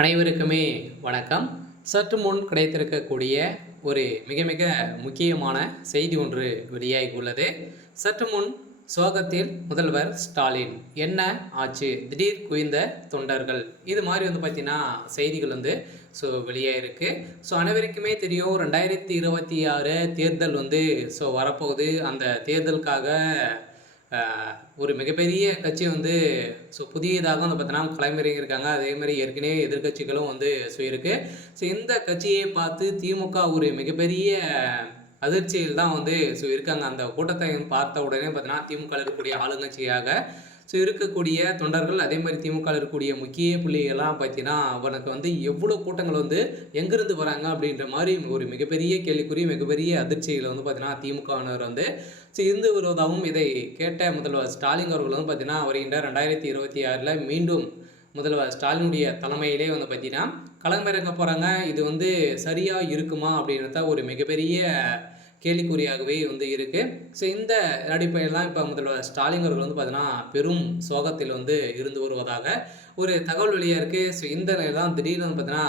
அனைவருக்குமே வணக்கம். சற்று முன் கிடைத்திருக்கக்கூடிய ஒரு மிக மிக முக்கியமான செய்தி ஒன்று வெளியாகி உள்ளது. சற்று முன் சோகத்தில் முதல்வர் ஸ்டாலின், என்ன ஆச்சு, திடீர் குவிந்த தொண்டர்கள், இது மாதிரி பார்த்தீங்கன்னா செய்திகள் வெளியாயிருக்கு. அனைவருக்குமே தெரியும் 2026 தேர்தல் வரப்போகுது. அந்த தேர்தலுக்காக ஒரு மிகப்பெரிய கட்சி புதியதாக பார்த்தீங்கன்னா களமிறங்கியிருக்காங்க. அதேமாதிரி ஏற்கனவே எதிர்க்கட்சிகளும் இருக்கு. இந்த கட்சியை பார்த்து திமுக ஒரு மிகப்பெரிய அதிர்ச்சியில் தான் இருக்காங்க. அந்த கூட்டத்தை பார்த்த உடனே பார்த்தீங்கன்னா திமுக இருக்கக்கூடிய ஆளுங்கட்சியாக இருக்கக்கூடிய தொண்டர்கள், அதே மாதிரி திமுக இருக்கக்கூடிய முக்கிய புள்ளிகள்லாம் பார்த்தீங்கன்னா அவனுக்கு எவ்வளோ கூட்டங்கள் எங்கிருந்து வராங்க அப்படின்ற மாதிரி ஒரு மிகப்பெரிய கேள்விக்குறி, மிகப்பெரிய அதிர்ச்சியில் பார்த்தீங்கன்னா திமுகவினர் இருந்து வருவதாகவும், இதை கேட்ட முதல்வர் ஸ்டாலின் அவர்கள் பார்த்தீங்கன்னா வருகின்ற 2026 மீண்டும் முதல்வர் ஸ்டாலினுடைய தலைமையிலே பார்த்தீங்கன்னா களமிறங்க போகிறாங்க. இது சரியாக இருக்குமா அப்படின்றத ஒரு மிகப்பெரிய கேள்விக்குறியாகவே இருக்கு. இந்த அடிப்படையில் தான் இப்போ முதல்வர் ஸ்டாலின் அவர்கள் பார்த்தீங்கன்னா பெரும் சோகத்தில் இருந்து வருவதாக ஒரு தகவல் வெளியாக இருக்குது. இந்த நிலையில் தான் திடீர்னு பார்த்தீங்கன்னா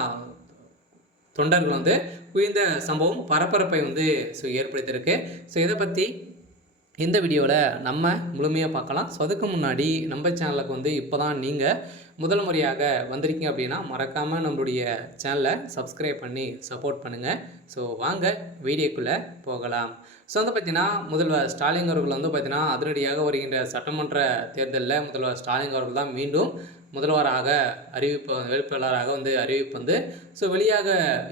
தொண்டர்கள் குவிந்த சம்பவம் பரபரப்பை ஏற்படுத்தியிருக்கு. இதை பற்றி இந்த வீடியோவில் நம்ம முழுமையாக பார்க்கலாம். அதுக்கு முன்னாடி நம்ம சேனலுக்கு இப்போ தான் நீங்கள் முதல் முறையாக வந்திருக்கீங்க அப்படின்னா மறக்காமல் நம்மளுடைய சேனலை சப்ஸ்கிரைப் பண்ணி சப்போர்ட் பண்ணுங்கள். வாங்க வீடியோக்குள்ளே போகலாம். பார்த்தீங்கன்னா முதல்வர் ஸ்டாலின் அவர்கள் பார்த்தீங்கன்னா அதிரடியாக வருகின்ற சட்டமன்ற தேர்தலில் முதல்வர் ஸ்டாலின் அவர்கள் தான் மீண்டும் முதல்வராக வேட்பாளராக அறிவிப்பு வெளியாக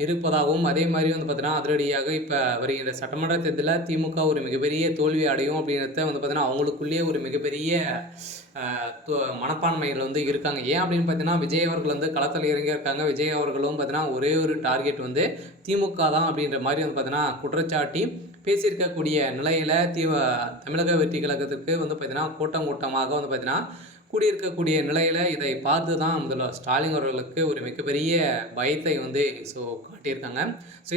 இருப்பதாகவும், அதே மாதிரி பார்த்தீங்கன்னா அதிரடியாக இப்போ வருகின்ற சட்டமன்ற தேர்தலில் திமுக ஒரு மிகப்பெரிய தோல்வி அடையும் அப்படின்றத பார்த்தீங்கன்னா அவங்களுக்குள்ளேயே ஒரு மிகப்பெரிய மனப்பான்மைகள் இருக்காங்க. ஏன் அப்படின்னு பார்த்தீங்கன்னா விஜய் அவர்கள் களத்தில் இறங்கியிருக்காங்க. விஜய் அவர்களும் பார்த்தீங்கன்னா ஒரே ஒரு டார்கெட் திமுக தான் அப்படின்ற மாதிரி பார்த்தீங்கன்னா குற்றச்சாட்டி பேசியிருக்கக்கூடிய நிலையில் தமிழக வெற்றி கழகத்திற்கு பார்த்தீங்கன்னா கூட்டமாக பார்த்தீங்கன்னா கூடியிருக்கக்கூடிய நிலையில் இதை பார்த்து தான் முதல்வர் ஸ்டாலின் அவர்களுக்கு ஒரு மிகப்பெரிய பயத்தை காட்டியிருக்காங்க.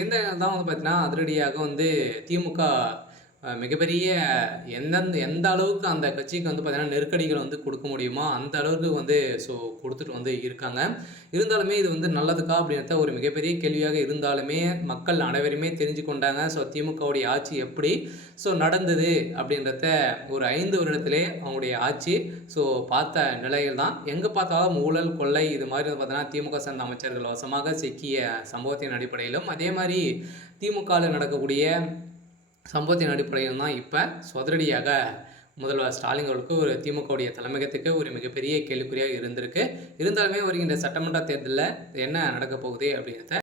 இந்த தான் பார்த்தீங்கன்னா அதிரடியாக திமுக மிகப்பெரிய எந்த அளவுக்கு அந்த கட்சிக்கு பார்த்தீங்கன்னா நெருக்கடிகள் கொடுக்க முடியுமோ அந்த அளவுக்கு கொடுத்துட்டு இருக்காங்க. இருந்தாலுமே இது நல்லதுக்கா அப்படின்றத ஒரு மிகப்பெரிய கேள்வியாக இருந்தாலுமே மக்கள் அனைவருமே தெரிஞ்சு கொண்டாங்க. திமுகவுடைய ஆட்சி எப்படி நடந்தது அப்படின்றத ஒரு 5 வருடத்திலே அவங்களுடைய ஆட்சி பார்த்த நிலையில் தான் எங்கே பார்த்தாலும் ஊழல், கொள்ளை, இது மாதிரி பார்த்தீங்கன்னா திமுக சேர்ந்த அமைச்சர்கள் வசமாக சிக்கிய சம்பவத்தின் அடிப்படையிலும், அதே மாதிரி திமுகவில் நடக்கக்கூடிய சம்பவத்தின் அடிப்படையில் தான் இப்போ அதிரடியாக முதல்வர் ஸ்டாலின் அவர்களுக்கு ஒரு திமுகவுடைய தலைமையகத்துக்கு ஒரு மிகப்பெரிய கேள்விக்குறியாக இருந்திருக்கு. இருந்தாலுமே வருகின்ற சட்டமன்ற தேர்தலில் என்ன நடக்க போகுது அப்படின்றத